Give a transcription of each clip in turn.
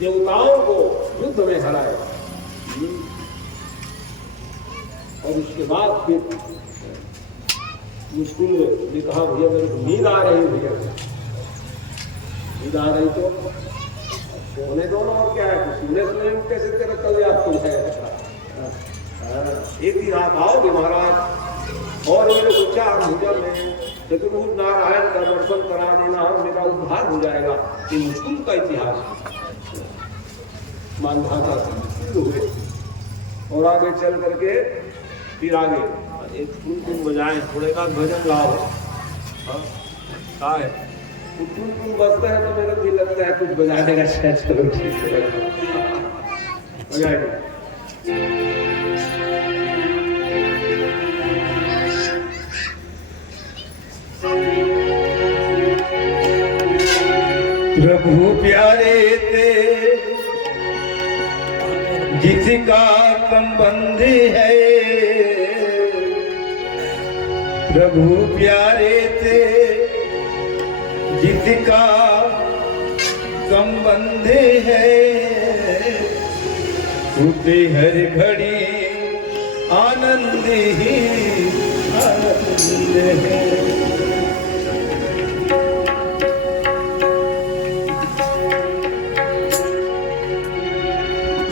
देवताओं को युद्ध में हराया। और उसके बाद फिर मुश्किल ने कहा भैया मेरे को नींद आ रही, भैया नींद आ रही तो सोने दो ना, और क्या है, सोने सोने में कैसे तेरा कल याद खुल जाएगा। एक ही रात आओगे महाराज और मेरे को 4 भुजा में चतुर्भुज नारायण का दर्शन करा देना और मेरा उद्धार हो जाएगा। ये मुश्किल का इतिहास मानधाता हुए। और आगे चल करके फिर आगे एक टुन बजाएं, थोड़े का भजन गाओ। हाँ है टुन बजता है तो मेरा भी लगता है कुछ बजाने का शायद। चलो ठीक है बजाएंगे। प्रभु प्यारे ते जिसका संबंध है, प्रभु प्यारे ते जिसका संबंध है, उसे हर घड़ी आनंद ही आनंद है।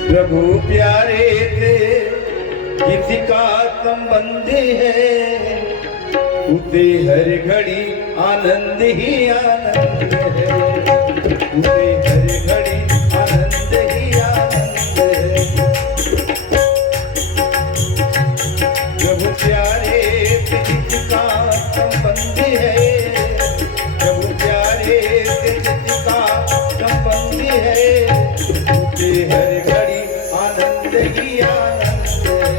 प्रभु प्यारे थे जिसका संबंध है, उसे हर घड़ी आनंद ही आनंद है, उसे हर घड़ी आनंद ही आनंद है। प्रभु प्यारे थे जिसका संबंध है, प्रभु प्यारे थे जिसका संबंध है, उसे हर घड़ी आनंद ही आनंद है,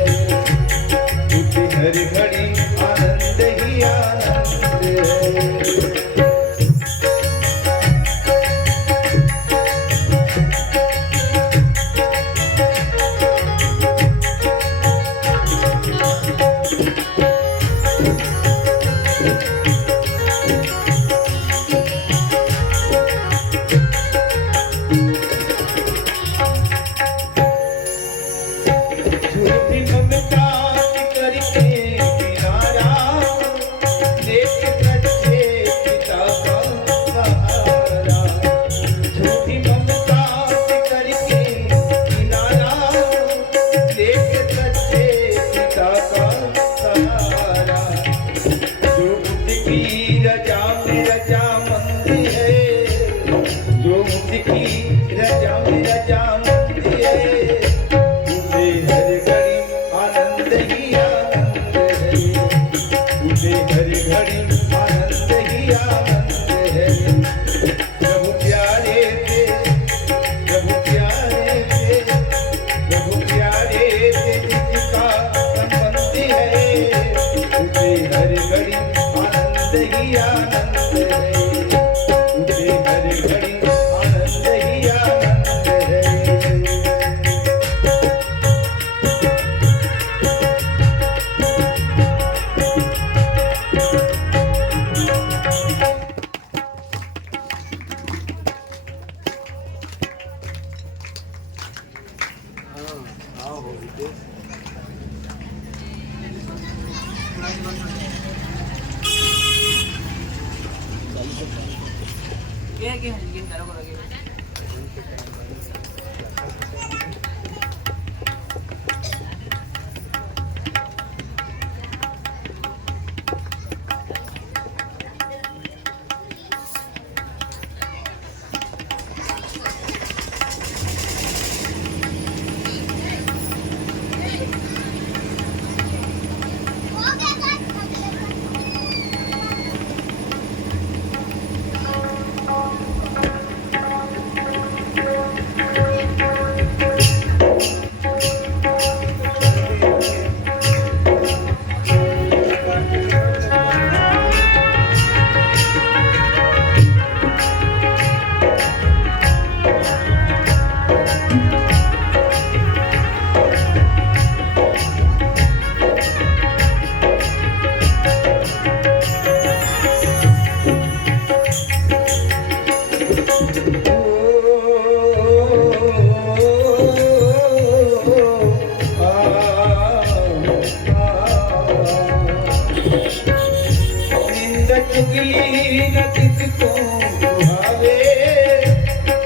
उसे हर घड़ी आनंद ही आनंद है।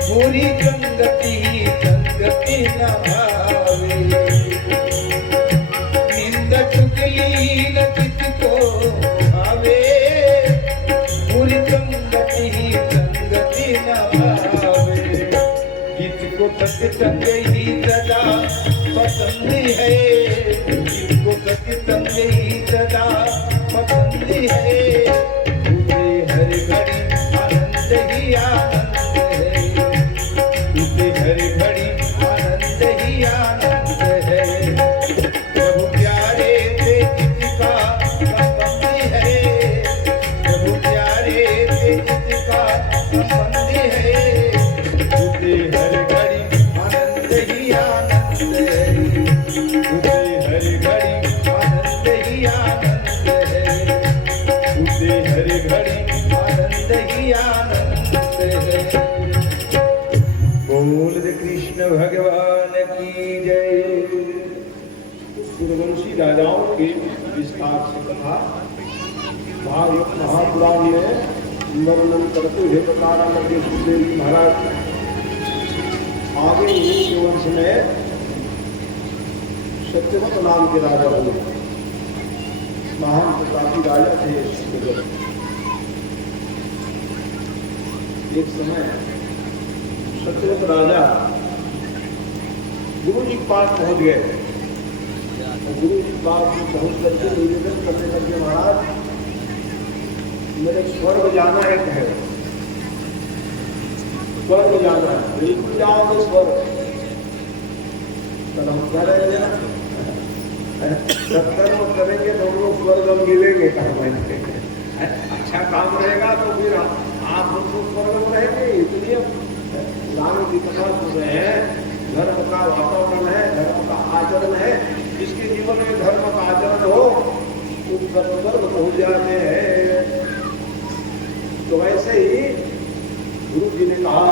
पूरी संगति संगति न भावे, निंद चुगली न किसको भावे, पूरी संगति संगति न भावे, किसको सत्संग ही सदा पसंद है, किसको सत्संग ही सदा पसंद है, उसे हर घड़ी आनंद ही आनंद है, उसे हर घड़ी आनंद ही आनंद है। प्रभु प्यारे से किसका संबंध है, प्रभु प्यारे से किसका संबंध है, उसे हर घड़ी आनंद ही आनंद है, उसे हर घड़ी आनंद ही आनंद है, उसे हर घड़ी आनंद ही आनंद है। बोल रे कृष्ण भगवान की जय। सूर्यवंशी राजाओं के विस्तार से कथा भागवत महापुराण में वर्णन करते हुए बता रहा है सुखदेव जी महाराज आगे ही वंश में सत्यवत नाम के राजा हुए, महान प्रतापी राजा थे सुखदेव। एक समय सत्यवत राजा गुरु जी के पास पहुंच गए, गुरु जी के पास पहुंच करके निवेदन करने लगे, महाराज मेरे स्वर्ग जाना है, कहे स्वर्ग जाना है, बिल्कुल जाओगे स्वर्ग, तो हम कह रहे हैं ना सत्कर्म करेंगे तो हम लोग स्वर्ग हम मिलेंगे, कहा अच्छा काम रहेगा तो फिर आप हमको स्वर्ग में रहेंगे। इसलिए लाने की कथा सुन रहे हैं, धर्म का वातावरण है, धर्म का आचरण है, जिसके जीवन में धर्म का आचरण हो उस स्वर्ग पहुंच जाते हैं। तो वैसे ही गुरु जी ने कहा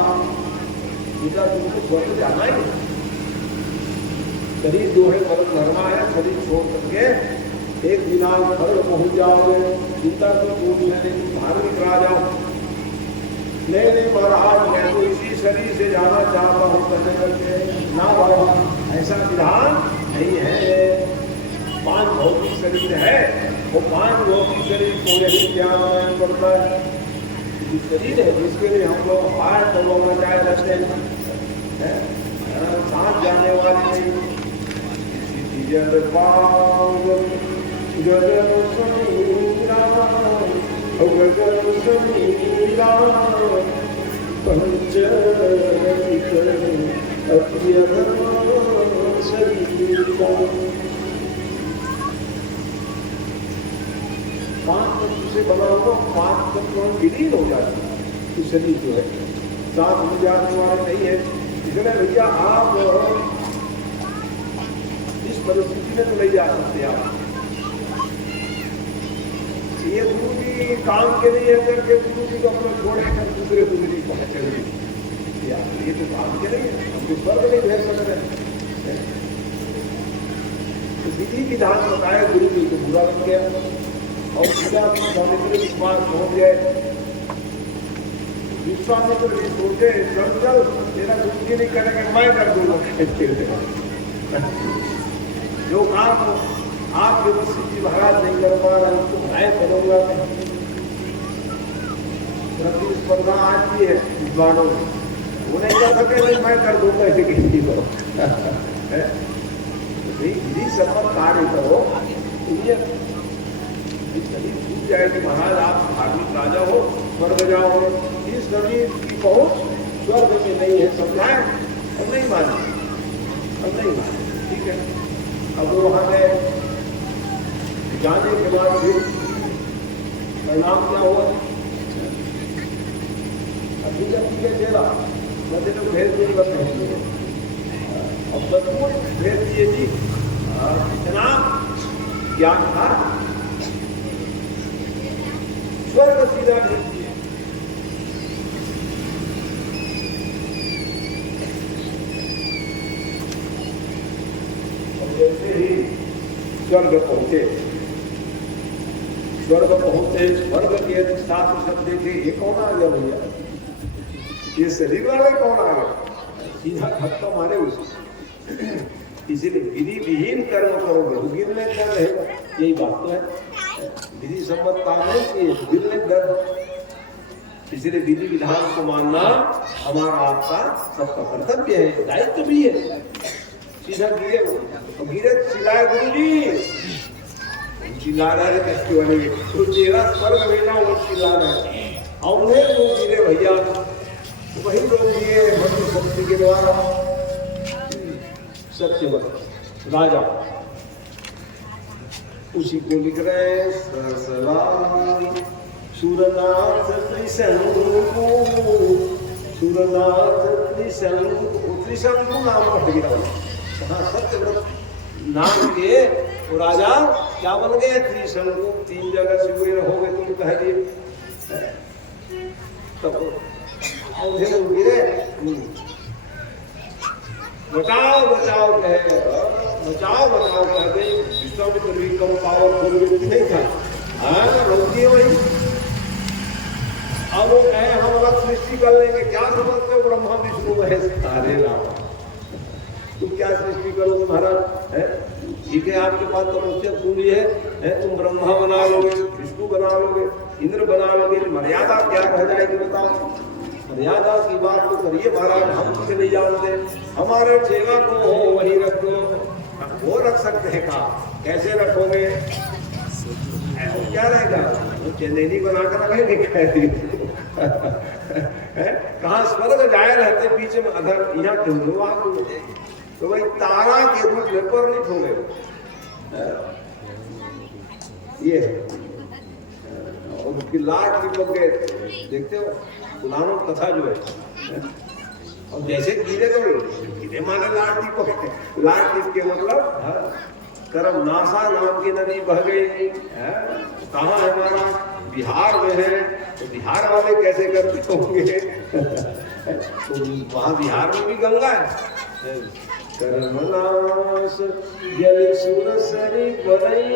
बेटा तुमको स्वर्ग जाना ही, शरीर जो है वर्ग धर्मा है, शरीर छोड़ करके एक दिनांक स्वर्ग पहुंच जाओगे, चिंता तो पूरी है, धार्मिक राजा नहीं नहीं महाराज मैं तो इसी शरीर से जाना चाहता हूँ, कहने लगे ना बाबा ऐसा विधान नहीं है, 5 भौतिक शरीर है, वो 5 भौतिक शरीर को यही ज्ञान पड़ता है, शरीर है जिसके लिए हम लोग हाथ दबाना चाहे रखते हैं, सांस जाने वाले जल पाओ गगन समीरा गगन समीरा पंच शरीरा। 5 तत्व से बना हुआ 5 तत्व विलीन हो जाती है शरीर जो है, साथ में जाने वाले नहीं है। इसलिए भैया आप इस परिस्थिति में तो नहीं जा सकते, आप ये गुरु जी काम के लिए करके गुरु जी को अपना छोड़े कर दूसरे गुरु जी को चलिए, ये तो काम के नहीं है, हम तो स्वर्ग नहीं भेज सकते। तो विधि विधान बताया गुरु जी को बुरा लग गया और विश्वामित्र विश्वास हो गए। विश्वामित्र भी सोचे चल तेरा गुरु जी नहीं करेंगे मैं कर दूंगा, जो काम आपके वशिष्ठ जी महाराज नहीं कर पा रहे उसको मैं करूंगा। प्रतिस्पर्धा आज भी है विद्वानों में, उन्हें कर सके नहीं मैं कर दूंगा ऐसे किसी को। विधि सम्मत कार्य करो, ये शरीर छूट जाएगी, महाराज आप धार्मिक राजा हो, स्वर्ग जाओगे, इस शरीर की पहुंच स्वर्ग में नहीं है, समझाए हम नहीं माने, हम नहीं माने, ठीक है। अब वो वहां गए, जाने के बाद फिर परिणाम क्या हुआ, अभी जब चला बच्चे लोग भेज नहीं बस नहीं, अब बच्चों भेज दिए जी, इतना ज्ञान था, स्वर्ग सीधा भेज दिए। और जैसे ही स्वर्ग पहुंचे, स्वर्ग पहुंचे, स्वर्ग के साथ सब देखे ये कौन आ गया भैया, ये शरीर वाले कौन आ गए? सीधा धक्का मारे उसे। इसीलिए विधि विहीन कर्म करोगे गिरने डर रहेगा, यही बात तो है। विधि सम्मत काम नहीं किए गिरने डर, इसलिए विधि विधान को मानना हमारा आपका सबका कर्तव्य है, दायित्व भी है। सीधा गिरे गिरे चिल्लाए गुरु जी, चिल्ला रहे कैसे वाले तो तेरा स्वर्ग भेजना वो चिल्ला रहे और वो गिरे भैया, वही लोग गिरे मंत्र शक्ति के द्वारा। सत्य राजा उसी को लिख रहे हैं सुरनाथ त्रिशंकु, सुरनाथ त्रिशंकु, त्रिशंकु नाम हट गया। हाँ सत्यव्रत नाम के वो राजा क्या बन गए? त्रिशंकु, 3 जगह से हुए हो गए, तुम कह दिए तब गिरे। बचाओ बचाओ कहे, बचाओ बचाओ कहते विश्वामित्र भी कम पावरफुल व्यक्ति नहीं था। हाँ रोकिए वही। अब वो कहे हम अलग सृष्टि कर लेंगे, क्या समझते हो ब्रह्मा विष्णु महेश? अरे राम तुम क्या सृष्टि करोगे महाराज? है ठीक है, आपके पास तपस्या पूरी है, तुम ब्रह्मा बना लोगे, विष्णु बना लोगे, इंद्र बना लोगे, मर्यादा क्या रह जाएगी बताओ? मर्यादा की बात तो करिए महाराज, हम कुछ नहीं जानते, हमारे सेवा को हो वही रखो। वो रख सकते हैं कहा, कैसे रखोगे? क्या रहेगा? वो चंदेली बनाकर रखेंगे कहाँ स्वर्ग जाए रहते बीच में अधर, यहाँ क्यों हो आप? तो भाई तारा के रूप में परिणित हो गए ये, और उसकी लाट चिपक गए। देखते हो पुरानों कथा जो है, और जैसे गिरे तो गिरे माने लाट चिपक, लाट चिप के मतलब करम नासा नाम की नदी बह गई। कहाँ है हमारा? बिहार में है, तो बिहार वाले कैसे करते होंगे? तो वहाँ बिहार में भी गंगा है। कर्मनाश जल सुरसरी परई,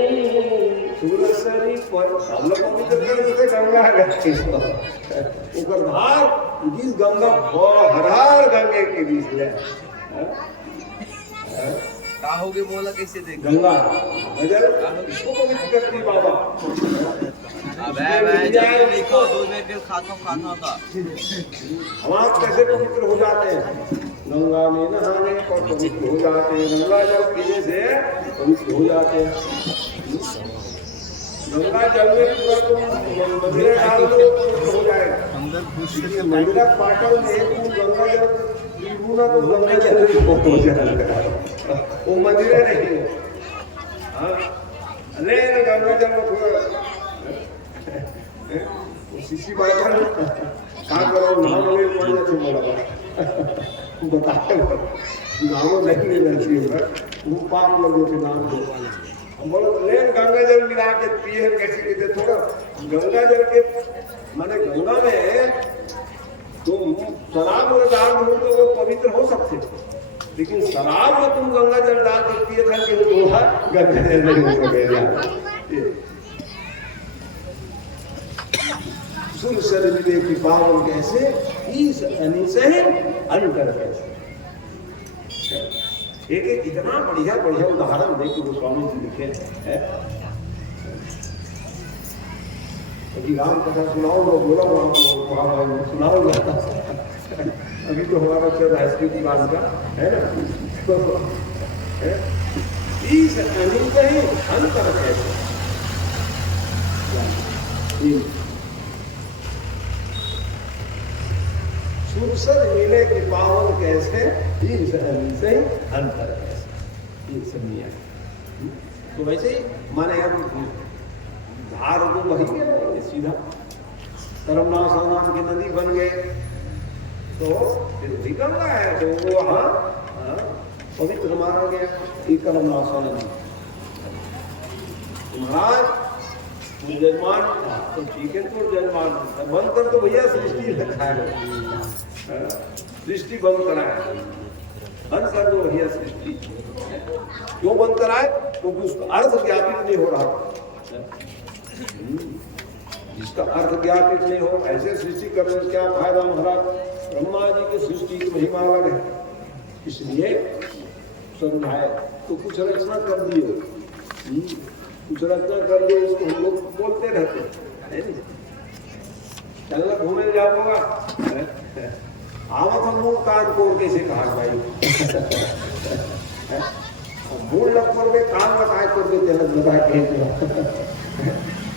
सुरसरी पर हम लोग पवित्र करते थे गंगा गए ऊपर धार जिस गंगा हर गंगे के बीच में होगे बोला कैसे देख गंगा नजर इसको पवित्र करती बाबा। लिखो 2 मिनट खाता था हम आप कैसे पवित्र हो जाते हैं? गंगा में नहाने और पवित्र हो जाते हैं, गंगा जल पीने से पवित्र हो जाते हैं। गंगा जल में तुम मदिरा डाल दो पवित्र हो जाएगा। मंदिरा पाटल में तुम गंगा जल पीना तो गंगा जल हो जाएगा, वो मदिरा नहीं है। हाँ लेकिन गंगा जल में थोड़ा शिशी बात कहाँ करो नाम ले पानी से बोला बताए नाम नहीं लेना चाहिए, वो पाप लोगों के नाम दो बोलो। लेकिन गंगा जल मिला के पिए कैसे पीते? थोड़ा गंगा जल के माने गंगा में तुम शराब और डाल दो तो वो पवित्र हो सकते, लेकिन शराब में तुम गंगा जल डाल के पिए था कि वो गंगा जल नहीं हो गया। सुरसर मिले की पावन कैसे, इस अनिसे अंतर कैसे। एक एक इतना बढ़िया बढ़िया उदाहरण देखिए वो स्वामी जी लिखे हैं। अभी राम कथा सुनाओ लोग, बोला वहाँ सुनाओ अभी तो हमारा चल रहा है स्मृति वाल का है ना। इस अनिसे अंतर कैसे, सुरसर मिले की पावन कैसे, इस अनिसे अंतर कैसे, ये सब नहीं है। तो वैसे ही माने अब धार तो वही है सीधा, कर्मनाश नाम की नदी बन गए तो फिर वही गंगा है, तो वो वहाँ पवित्र माना गया ये कर्मनाश नदी। महाराज जजमान तो ठीक है, तो जजमान बंद कर तो भैया सृष्टि रखा है, सृष्टि बंद कराए, बंद कर दो भैया सृष्टि। क्यों बंद कराए? क्योंकि उसका अर्थ ज्ञापित नहीं हो रहा। जिसका अर्थ ज्ञापित नहीं हो ऐसे सृष्टि करने में क्या फायदा महाराज? ब्रह्मा जी की सृष्टि की महिमा अलग है, इसलिए समझाए। तो कुछ रचना कर दियो, कुछ रचना कर दियो, उसको हम लोग बोलते रहते है नहीं। चलना घूमे जाऊंगा आवत हम मूल कान को कैसे कहा भाई मूल लग पर वे कान लगाए कर देते हैं लगा के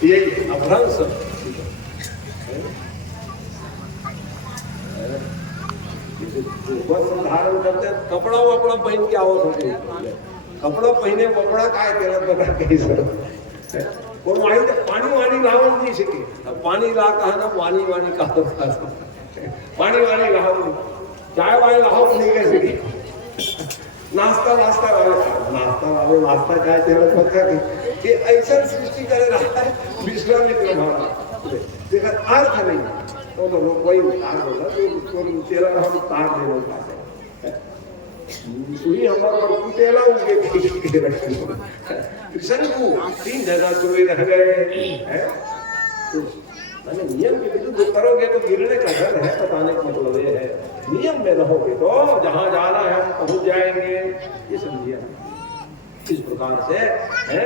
ये अभ्रंश धारण करते हैं। कपड़ा वपड़ा पहन के आओ सकते, कपड़ा पहने वपड़ा काय तेरा बता कहीं सर और वहीं पानी वानी लाओ नहीं सके। अब पानी ला कहा ना वानी वानी कहा पानी वानी लाओ, चाय वाय लाओ नहीं कह सके। नाश्ता वास्ता लाओ, नाश्ता चाय तेरा बता कि ऐसा सृष्टि करे रहता है विश्वामित्र महाराज देखा अर्थ नहीं तो लोग वही उतार बोला तो तेरा हम उतार देना चाहते सुई हमारा पर कुटेला उनके कृष्ण को 3 जगह सोए रह गए हैं। तो मैंने नियम के विरुद्ध जो करोगे तो गिरने का डर है, बताने का मतलब ये है नियम में रहोगे तो जहां जाना है हम पहुंच जाएंगे। ये समझिए इस प्रकार से है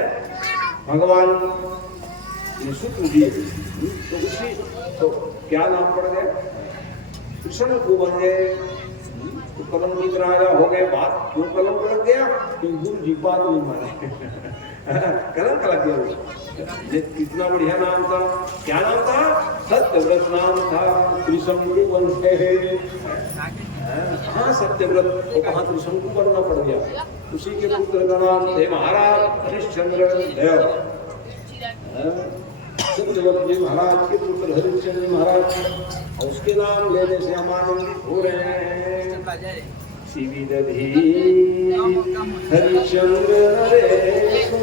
भगवान सूत्र दिए। तो उसी तो क्या नाम पड़ गए कृष्ण को बन गए। तो कलंकित राजा हो गए। बात क्यों कलंक लग गया? गुरु जी बात नहीं माने कलंक लग गया। कितना बढ़िया नाम था, क्या नाम था? सत्यव्रत नाम था। त्रिशंकु बनते हाँ सत्यव्रत वो कहाँ त्रिशंकु बनना पड़ गया। उसी के पुत्र का नाम थे महाराज हरिश्चंद्र देव। सत्यव्रत जी महाराज के पुत्र हरिश्चंद्र महाराज, और उसके नाम लेने से हम आनंदित हो रहे हैं। हरिश्चंद्र नरेशु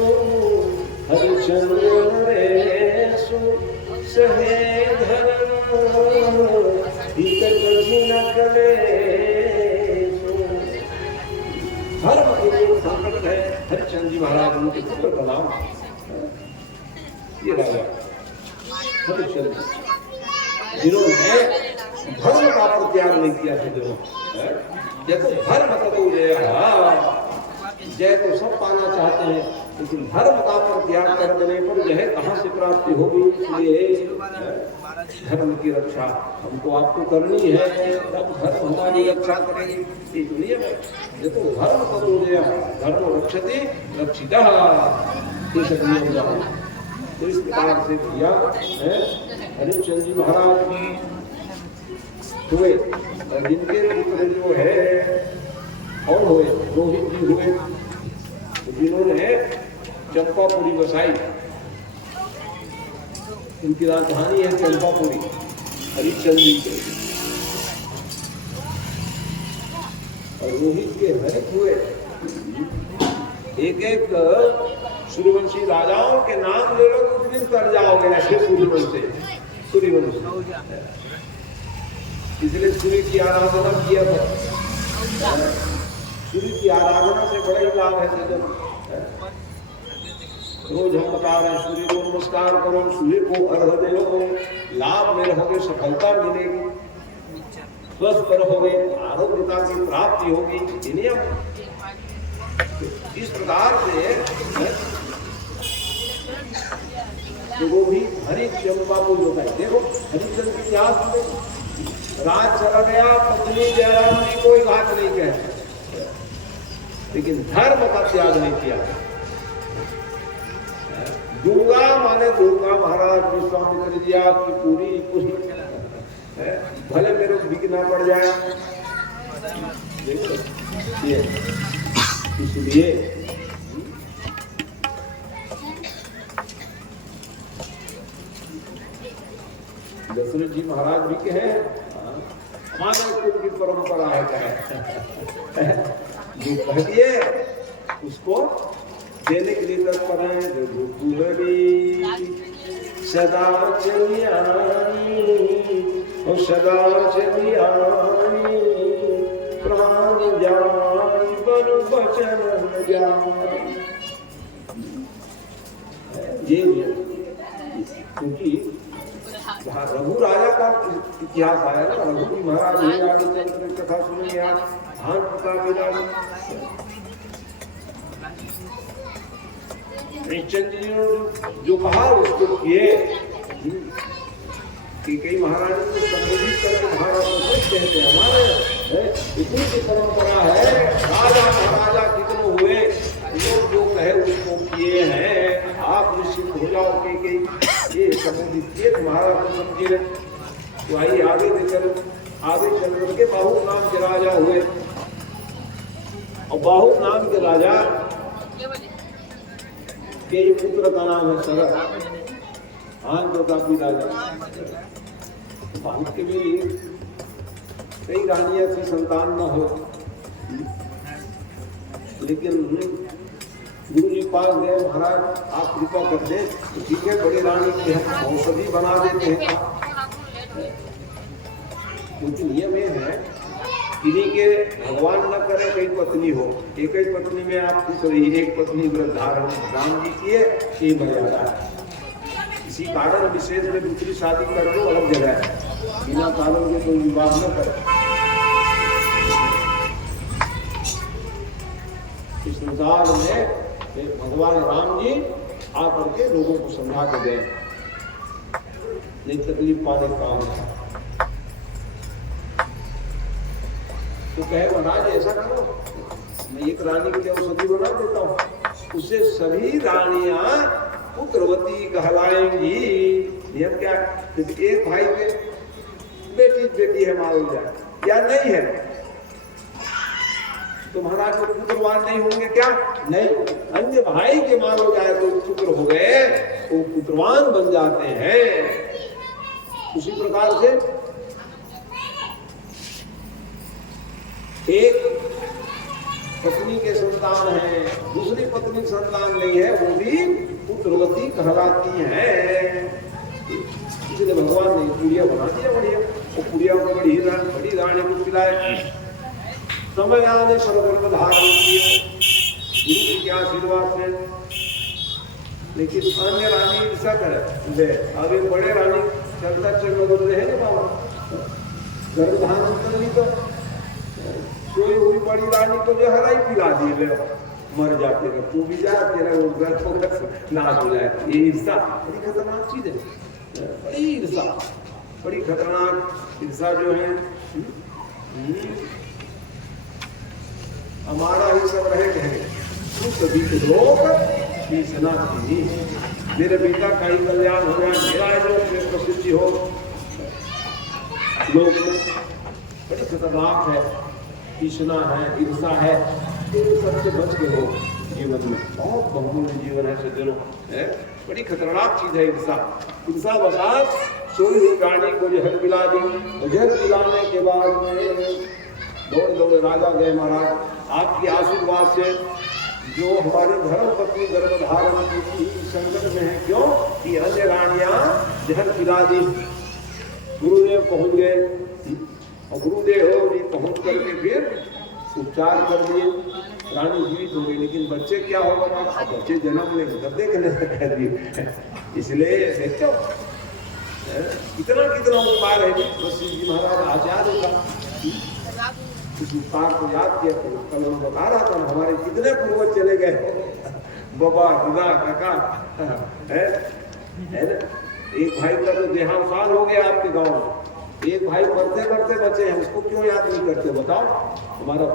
हरिश्चंद्र नरेशु सहे धर्म हित कठिन कलेशु। धर्म के लिए संकट है। हरिश्चंद्र जी महाराज उनके पुत्र का नाम ये राजा हरिश्चंद्र जिन्होंने धर्म का परित्याग नहीं किया था। जब धर्म का तो जय तो सब पाना चाहते हैं, लेकिन धर्म का परित्याग कर देने पर यह कहाँ से प्राप्ति होगी? इसलिए धर्म की रक्षा हमको आपको करनी है, तब धर्म हमारी रक्षा करेगी। इसलिए ये तो धर्म करो धर्म रक्षते रक्षिता तो इस प्रकार से किया है। हरिश्चंद्र जी महाराज हुए और जिनके पुत्र जो है और हुए रोहित जी हुए, तो जिन्होंने चंपापुरी बसाई। इनकी राजधानी है चंपापुरी हरिश्चंद्र जी के। और रोहित के हरित हुए। एक एक सूर्यवंशी राजाओं के नाम ले लो कुछ दिन कर जाओगे ऐसे सूर्यवंशी। इसलिए सूर्य की आराधना किया था। सूर्य की आराधना से बड़ा ही लाभ है। रोज हम बता रहे हैं सूर्य को नमस्कार करो, सूर्य को अर्घ्य दो, लाभ में रहोगे, सफलता मिलेगी, स्वस्थ रहोगे, आरोग्यता की प्राप्ति होगी। नियम इस प्रकार से वो भी हरिश्चंद्र को जो है। देखो हरिश्चंद्र की इतिहास में राज चला गया, पत्नी जयराम जी कोई बात नहीं कहते, लेकिन धर्म का त्याग नहीं किया। दुर्गा माने दुर्गा महाराज विश्वामित्र जी आपकी पूरी भले मेरे को बिकना पड़ जाए। इसलिए दशरथ जी महाराज भी के हैं, हमारे कुल की परंपरा है जो कह दिए उसको देने के लिए तत्पर है। सदा चलियानी और सदा चलियानी प्राण जान बन बचन जान। ये क्योंकि रघु राजा का इतिहास आया ना, रघुजी महाराज ही आगे चलकर कथा सुनेंगे आप, धान प्रताप चंद जी ने जो कहा उसको किए। कि कई महाराज को संबोधित करके महाराज को कुछ कहते हैं हमारे इतनी की परंपरा है, राजा महाराजा कितने हुए लोग जो कहे उसको किए हैं, आप निश्चित हो जाओ कि ये संबोधित किए महाराज को समझिए। तो आइए आगे चल करके बाहु नाम के राजा हुए, और बाहु नाम के राजा के पुत्र का नाम है शरद, हान प्रतापी राजा। बाहु के भी कई रानियां थी, संतान न हो, लेकिन गुरु जी पास गए, महाराज आप कृपा कर दें, ठीक है बड़ी रानी की हम औषधि बना देते हैं। क्योंकि नियम ये है किन्हीं के भगवान न करे कई पत्नी हो, एक ही पत्नी में आप खुश रही, एक पत्नी व्रत धारण राम जी किए, ये मर्यादा है। इसी कारण विशेष में दूसरी शादी कर दो, अलग जगह है, बिना कारण के कोई विवाह न करे। इस संसार में भगवान राम जी आकर के लोगों को समझा के गए, नहीं तकलीफ पाने का काम है। तो कहे महाराज ऐसा करो, मैं एक रानी के लिए औषधि बना देता हूँ, उससे सभी रानियां पुत्रवती कहलाएंगी। नियम क्या, एक भाई के बेटी है मान जाए या नहीं है, तो महाराज को पुत्रवान नहीं होंगे क्या? नहीं, अन्य भाई के मान हो जाए तो पुत्र हो गए तो पुत्रवान बन जाते हैं। उसी प्रकार से एक पत्नी के संतान है, दूसरी पत्नी संतान नहीं है, वो भी पुत्रवती कहलाती है। इसलिए भगवान ने पुड़िया बना दिया बढ़िया, और पुड़िया को बड़ी रानी को पिलाए, समय आने पर गर्भ धारण किए गुरु के आशीर्वाद से। लेकिन अन्य रानी ऐसा करे, अभी बड़े रानी चलता चल रहे हैं ना बाबा, गर्भ धारण करनी तो कोई हुई बड़ी रानी को जो हरा ही पिला दिए, मर जाते हैं, तू भी जा, तेरा नाश हो जाए। ये ईर्षा बड़ी खतरनाक चीज है, बड़ी ईर्षा, बड़ी खतरनाक ईर्षा जो है। हमारा ही सब रहे हैं, तू सभी के लोग ईर्षा की, मेरे बेटा का ही कल्याण हो जाए, मेरा जो प्रसिद्धि हो, लोग बड़ी खतरनाक है, ईर्षा है, ईर्षा है, सबसे बच के हो जीवन में। बहुत बहुमूल्य जीवन है सज्जनों, है बड़ी खतरनाक चीज है ईर्षा। ईर्षा बसात सोई रानी को जहर पिला दी, जहर पिलाने के बाद में दौड़ राजा गए, महाराज आपके आशीर्वाद से जो हमारी धर्म पत्नी गर्भ धारण की थी संकट में है, क्यों कि अन्य रानियां जहर पिला दी। गुरुदेव पहुंच गए, और गुरुदेव जी पहुंच करके फिर उपचार कर दिए, रानी जीवित हो गई। लेकिन बच्चे क्या होगा, बच्चे जन्म लेंगे तब देखने से कह दिए। इसलिए देखो कितना उपकार है वशिष्ठ जी महाराज आचार्य का, उस उपकार को याद किया। तो कल हम बता रहा था हमारे कितने पूर्वज चले गए, बाबा दादा काका है ना। एक भाई का तो देहांत हो गया आपके गाँव में, एक भाई मरते मरते बचे हैं, उसको क्यों याद नहीं करते बताओ? हमारा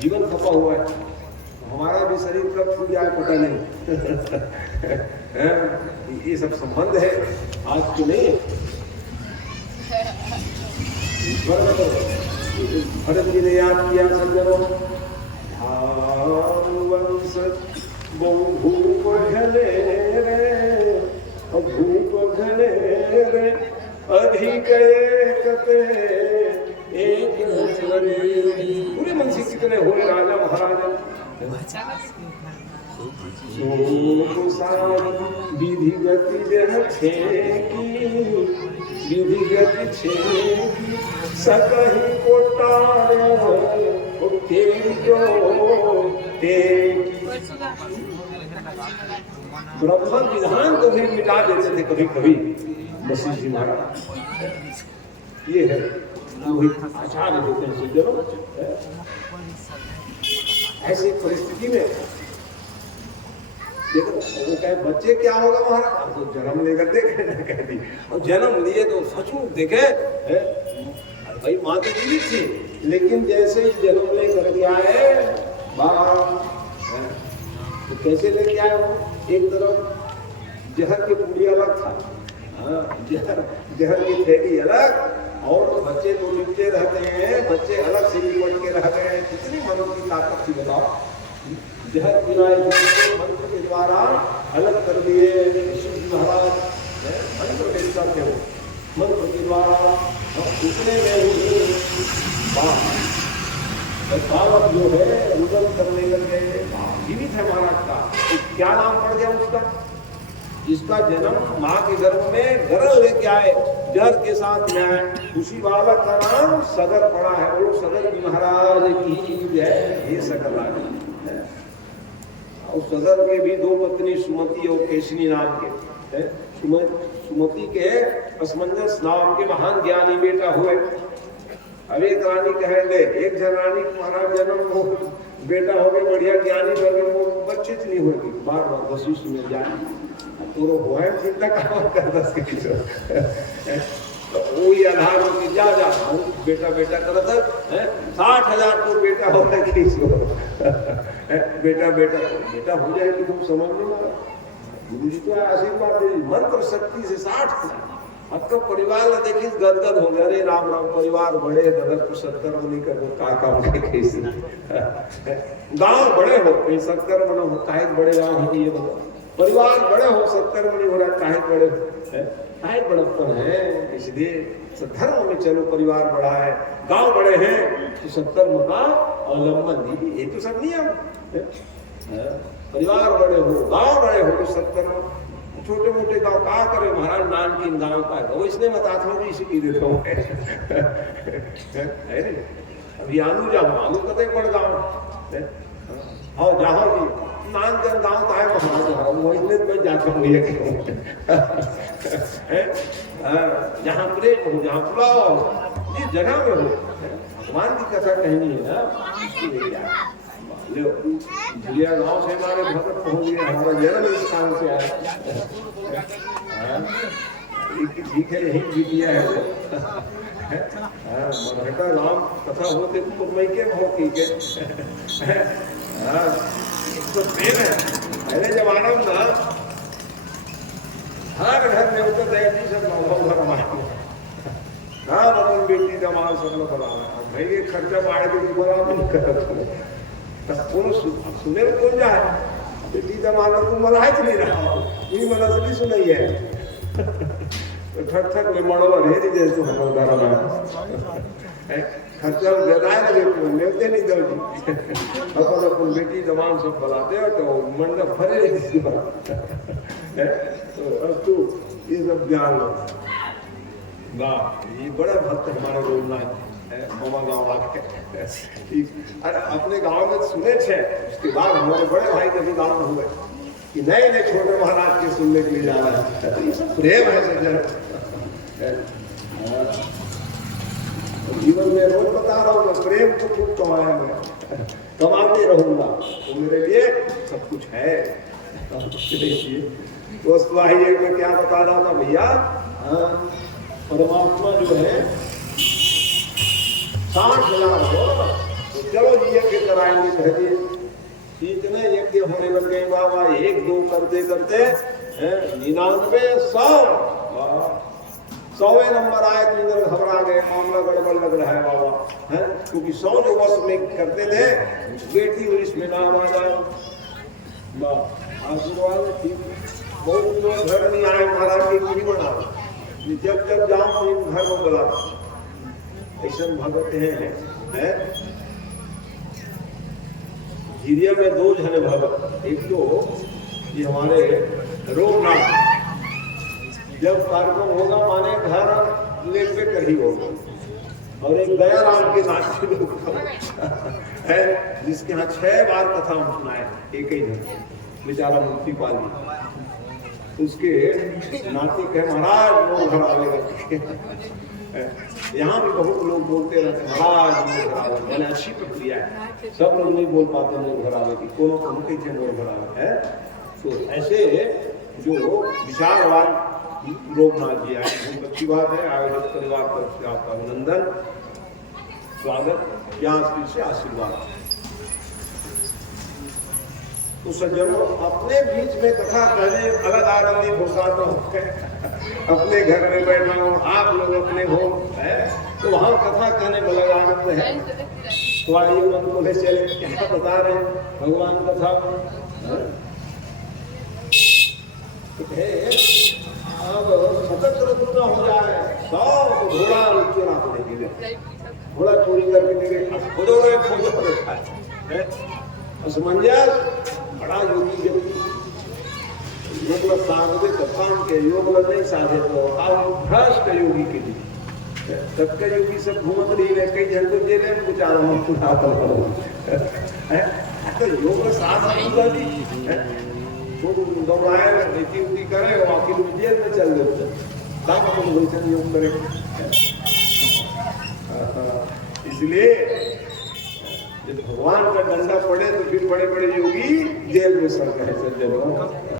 जीवन खपा हुआ है, हमारा भी शरीर कब छूट जाए पता नहीं। ये सब संबंध है, आज तो नहीं। भरत जी ने याद किया सज्जनों, वंश भूप घने रे, भूप घने रे, अधिक एक पूरे मन से कितने हुए राजा महाराजा। विधि गति विधि गति छेकी सकही कोटारे ब्रह्म विधान को भी मिटा देते थे कभी कभी वशिष्ठ जी महाराज। ये है वही आचार्य होते हैं सज्जनों। ऐसी परिस्थिति में देखो वो कहे बच्चे क्या होगा महाराज, आपको जन्म लेकर देखे ना कह दी, और जन्म लिए तो सचमुच देखे भाई माँ तो जीवित थी, लेकिन जैसे ही जन्म लेकर के आए तो कैसे लेके आए हो, एक तरफ जहर की पूरी अलग था, जहर की थैली अलग, और बच्चे तो लिपटे रहते हैं, बच्चे अलग से लिपट के रह गए। कितनी मनुष्य की ताकत थी बताओ, जहर पिलाए मंत्र के द्वारा अलग कर दिए। महाराज मंत्र देवता थे वो, मंत्र के द्वारा उतने में ही बालक जो है रुदन करने लगे, जीवित है महाराज का। तो क्या नाम पड़ गया उसका, जिसका जन्म माँ के गर्भ में गरल लेके आए, जहर के साथ में आए, उसी बालक का नाम सगर पड़ा है। वो सगर की महाराज की जय, ये सगर राजा। और सगर के भी दो पत्नी सुमति और केशनी नाम के, सुमति के असमंजस नाम के महान ज्ञानी बेटा हुए। अब एक रानी कहे ले, एक रानी महाराज जन्म हो बेटा हो गए, बढ़िया ज्ञानी हो गए, वो बच्चे नहीं होगी, बार बार वशिष्ठ में जाए तो वो है चिंता काम कर 10 के वो ये आधार हो कि जा बेटा बेटा करत है 60,000 तो बेटा हो गया कि बेटा बेटा बेटा हो जाए कि तुम समझ नहीं मारा। गुरु जी तो आशीर्वाद दे, मंत्र शक्ति से 60,000। अब तो परिवार ने देखी गदगद हो गया, अरे राम राम परिवार बड़े गदर को 70 नहीं कर काका गाँव बड़े हो, 70 बड़े हो, काहे बड़े गाँव हो, ये बताओ परिवार बड़े हो, 70 नहीं हो रहा, काहे बड़े काहे बड़प्पन है, इसलिए धर्म में चलो परिवार बड़ा है, गांव बड़े हैं तो 70 मका अवलंबन, ये तो सब नियम। परिवार बड़े हो, गांव बड़े हो तो 70, छोटे मोटे गांव का करे महाराज, नानकीन गांव का है वो, इसने बताता हूँ इसी की देता हूँ अभी आलू जाओ, आलू कतई बड़ गाँव हाँ जहाँ भी नान के गाँव का है वहाँ वो इसलिए मैं जाता हूँ ये जहाँ प्रेम हो, जहाँ पुलाव जिस जगह में हो, भगवान की कथा कहनी है ना। लो भैया गाँव से हमारे भगत पहुँच गए, हमारा जन्म इस स्थान से आया, ठीक है यही जीतिया है वो मरहटा राम कथा होते तो मैं के बहुत ठीक है तो प्रेम है। पहले जमाना में ना हर घर में उत्तर दयाजी सब घर हमारे हाँ मतलब बेटी जमाल सब लोग बना भाई ये खर्चा बाढ़ के बड़ा नहीं कर सुने कौन जाए बेटी जमाल तुम मला है नहीं रहा ये मला सभी सुनाई है ठक ठक में मड़ो रेरी दे तो हम घर में खर्चा ज्यादा है तो लेते नहीं दो अपन अपन बेटी जमान सब बुलाते हो तो मंडप भरे रहती है तो अब तू ये सब ज्ञान लो वाह ये बड़ा भक्त हमारा बोलना है मामा गाँव आके अरे अपने गाँव में सुने थे, उसके बाद हमारे बड़े भाई कभी गाँव में हुए कि नए नए छोटे महाराज के सुनने के लिए जा रहा है, तो ये सब प्रेम है सज्जन। जीवन में रोज बता रहा हूँ मैं, प्रेम तो खूब कमाया मैं, कमाते रहूंगा तो मेरे लिए सब कुछ है। दोस्त भाई मैं क्या बता रहा था भैया, परमात्मा जो है 60,000 हो तो चलो यज्ञ कराएंगे, कह दिए इतने यज्ञ होने लग गए बाबा, 1-2 करते करते 99 100वें नंबर आए तो इधर घबरा गए, मामला गड़बड़ लग रहा है बाबा है, क्योंकि 100 जो वर्ष में करते थे बेटी हुई इसमें नाम आ जाए आशीर्वाद ठीक। बहुत लोग घर नहीं आए महाराज की पूरी बना, जब जब जाओ घर में बुला ऐसा भगत है। झिरिया में 2 जने भगत, एक तो ये हमारे रोगनाथ, जब कार्यक्रम होगा माने घर लेट पे कहीं होगा, और एक दया राम के नाथ है जिसके यहाँ 6 बार कथा हम सुनाए, एक ही जन बेचारा मुक्ति पा लिया, उसके नाती कहे महाराज वो घर आवेगा यहाँ भी बहुत लोग बोलते रहते महाराज मोर भरावे, मैंने अच्छी प्रक्रिया है, सब लोग नहीं बोल पाते मोर भरावे की, कोनो कमुके थे मोर भरावे है। तो ऐसे जो विचारवान लोकनाथ जी आए, बहुत अच्छी बात है। आयोजक परिवार तरफ से आपका अभिनंदन, स्वागत, ज्ञान से आशीर्वाद। तो सज्जनों, अपने बीच में कथा कहने अलग आनंदी फुर्सत हो, अपने घर में बैठा हूँ, आप लोग अपने हो, है तो वहाँ कथा कहने में अलग आनंद है। तो आइए मन को ले चले, क्या बता रहे हैं भगवान कथा। अब सतत रत्न हो जाए, सब घोड़ा चोरा के लिए, घोड़ा चोरी करके मेरे खोजो रहे असमंजस। बड़ा योगी जब योग साधे तो काम के योग नहीं साधे तो आप भ्रष्ट योगी के लिए सबके योगी सब घूमत रही है, कई जन को जेल में बेचारा हम सुना तो योग साधना दौड़ाए नीति उठी करे और आखिर में जेल में चल जाते तब अपन वैसे योग करें। इसलिए जब भगवान का डंडा पड़े तो फिर बड़े बड़े योगी जेल में सड़ गए सज्जनों।